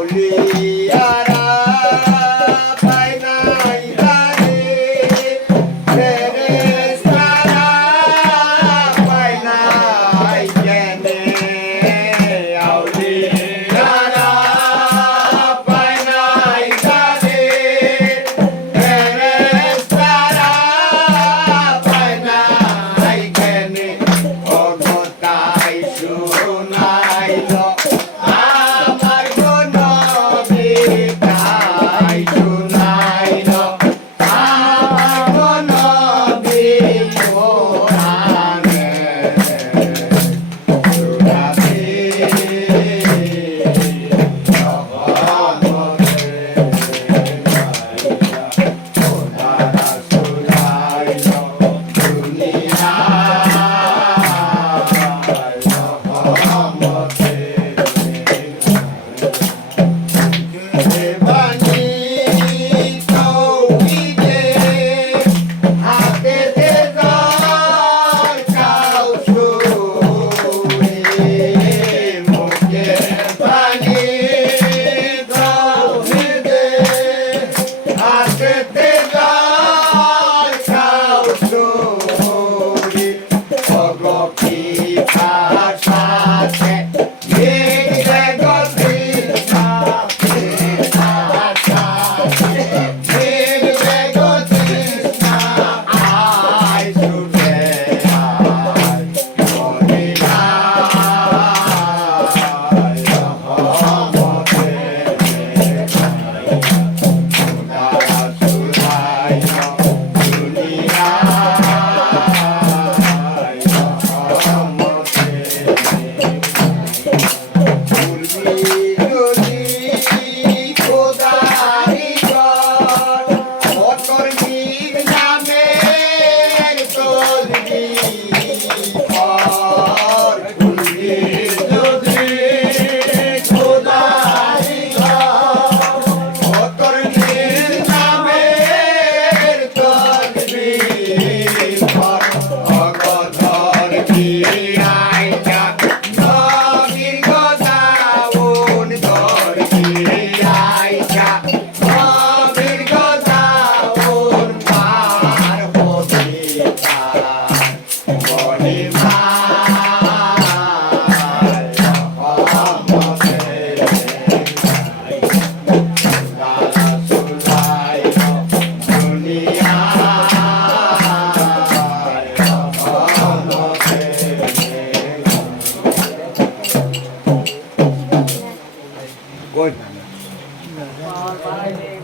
Maulid. Good.